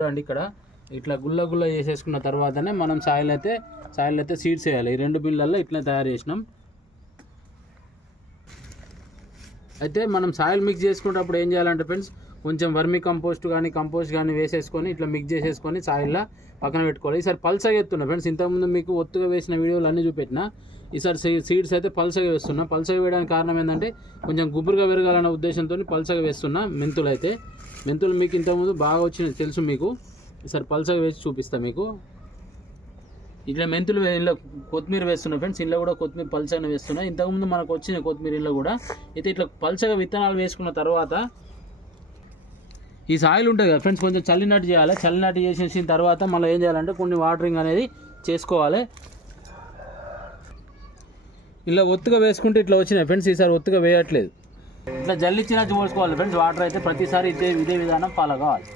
చూడండి ఇక్కడ ఇట్లా గుల్ల గుల్ల చేసేసుకున్న తర్వాతనే మనం సాయిల్ అయితే సీడ్స్ వేయాలి. ఈ 2 బిళ్ళల్లో ఇట్లా తయారు చేసినాం. అయితే మనం సాయిల్ మిక్స్ చేసుకునేటప్పుడు ఏం చేయాలంటే ఫ్రెండ్స్, కొంచెం వర్మీ కంపోస్ట్ కానీ వేసేసుకొని ఇట్లా మిక్స్ చేసేసుకొని సాయిల్లో పక్కన పెట్టుకోవాలి. ఈసారి పల్సగా ఎత్తున్నా ఫ్రెండ్స్, ఇంతకుముందు మీకు ఒత్తుగా వేసిన వీడియోలు అన్నీ చూపెట్టిన. ఈసారి సీడ్స్ అయితే పల్సగా వేస్తున్నా. పల్సగా వేయడానికి కారణం ఏంటంటే కొంచెం గుబురుగా పెరగాలనే ఉద్దేశంతో పల్సగా వేస్తున్నా. మెంతులు మీకు ఇంతకుముందు బాగా వచ్చినాయి తెలుసు మీకు. ఈసారి పల్సగా వేసి చూపిస్తాను మీకు. ఇట్లా మెంతులు ఇంట్లో కొత్తిమీర వేస్తున్నా ఫ్రెండ్స్, ఇంట్లో కూడా కొత్తిమీర పల్చగా వేస్తున్నా. ఇంతకుముందు మనకు వచ్చిన కొత్తిమీర ఇంట్లో కూడా అయితే ఇట్లా పల్చగా విత్తనాలు వేసుకున్న తర్వాత ఈ సాయిల్ ఉంటుంది కదా ఫ్రెండ్స్, కొంచెం చల్లినట్టు చేయాలి. చల్లినట్టు చేసేసిన తర్వాత మళ్ళీ ఏం చేయాలంటే కొన్ని వాటరింగ్ అనేది చేసుకోవాలి. ఇలా ఒత్తుగా వేసుకుంటే ఇట్లా వచ్చినాయి ఫ్రెండ్స్. ఈసారి ఒత్తుగా వేయట్లేదు, ఇట్లా జల్లిచ్చినట్టు పోసుకోవాలి ఫ్రెండ్స్. వాటర్ అయితే ప్రతిసారి ఇదే విధానం ఫాలో కావాలి.